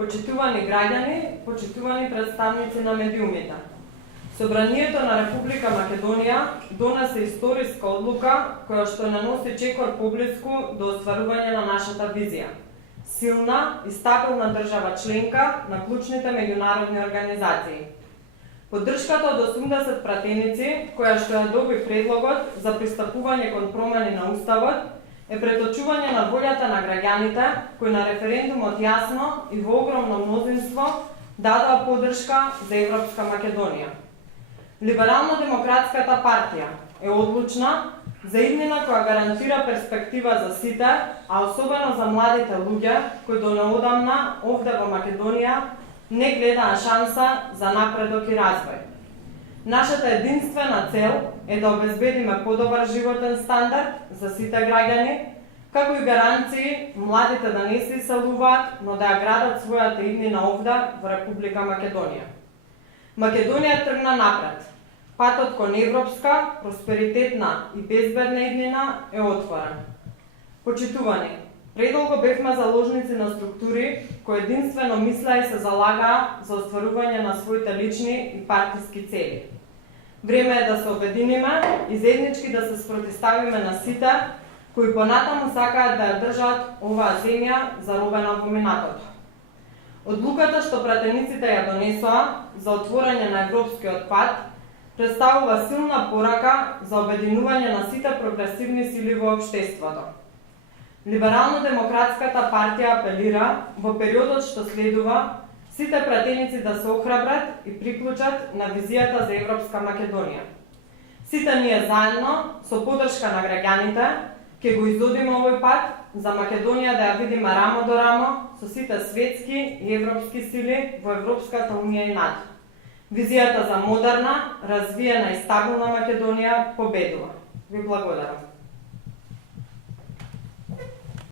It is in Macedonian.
Почитувани граѓани, почитувани представници на медиумите. Собранието на Република Македонија донесе историска одлука која што наноси чекор поблиску до остварување на нашата визија. Силна и стабилна држава членка на клучните меѓународни организации. Поддршката од 80 пратеници, која што ја доби предлогот за пристапување кон промени на Уставот, е преточување на волјата на граѓаните, кои на референдумот јасно и во огромно мнозинство дадоа поддршка за Европска Македонија. Либерално-демократската партија е одлучна за иднина која гарантира перспектива за сите, а особено за младите луѓе кои до неодамна овде во Македонија не гледаа шанса за напредок и развој. Нашата единствена цел е да обезбедиме подобар животен стандард за сите граѓани, како и гаранции младите да не се иселуваат, но да ја градат својата иднина овде во Република Македонија. Македонија тргна напред. Патот кон европска, просперитетна и безбедна иднина е отворен. Почитувани, предолго бевме заложници на структури кои единствено мислеа и се залагаа за остварување на своите лични и партиски цели. Време е да се обединиме и заеднички да се спротиставиме на сите кои понатаму сакаат да ја држат оваа земја заробена во минатото. Одлуката што пратениците ја донесоа за отворање на европскиот пат представува силна порака за обединување на сите прогресивни сили во општеството. Либерално-демократската партија апелира во периодот што следува сите пратеници да се охрабрат и приклучат на визијата за Европска Македонија. Сите ние заедно, со поддршка на граѓаните, ќе го изодиме овој пат за Македонија да ја видиме рамо до рамо со сите светски и европски сили во Европската унија и НАТО. Визијата за модерна, развиена и стабилна Македонија победува. Ви благодарам.